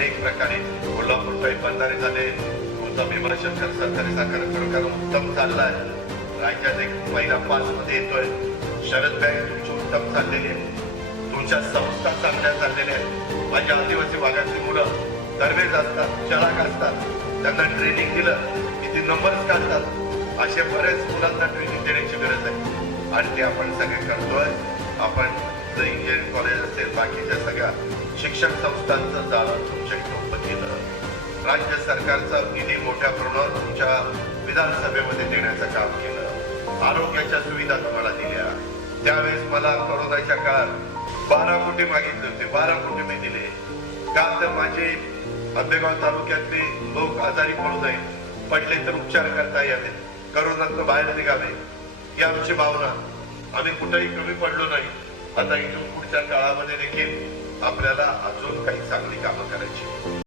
अनेक प्रकारे कोल्हापूर काही बंधारे झाले तुमचा भीमशंकर सरकारी साखर कारखाना उत्तम चाललाय. राज्यात एक पहिला पाच मध्ये येतोय. शरद बँक तुमची उत्तम चाललेली आहे तुमच्या संस्था चांगल्या चाललेल्या आहेत. माझ्या आदिवासी भागातली मुलं दरवेज असतात चलाक असतात. त्यांना ट्रेनिंग दिलं की ती नंबर्स काढतात. असे बरेच मुलांना ट्रेनिंग देण्याची गरज आहे. आणि ते आपण सगळे करतोय. आपण जर इंजिनिअरिंग कॉलेज असेल बाकीच्या सगळ्या शिक्षण संस्थांचं जाळं राज्य सरकारचा निधी मोठ्या प्रमाणावर तुमच्या विधानसभेमध्ये देण्याचं काम केलं. आरोग्याच्या सुविधा तुम्हाला दिल्या. त्यावेळेस मला कोरोनाच्या काळात बारा कोटी मागितले होते. बारा कोटी मी दिले. का तर माझे आंबेगाव तालुक्यातले लोक आजारी पडू नये पडले तर उपचार करता यावेत. करोनातनं बाहेर निघावे. ही आमची भावना. आम्ही कुठेही कमी पडलो नाही. आता इथून पुढच्या काळामध्ये देखील आपल्याला अजून काही चांगली कामं करायची.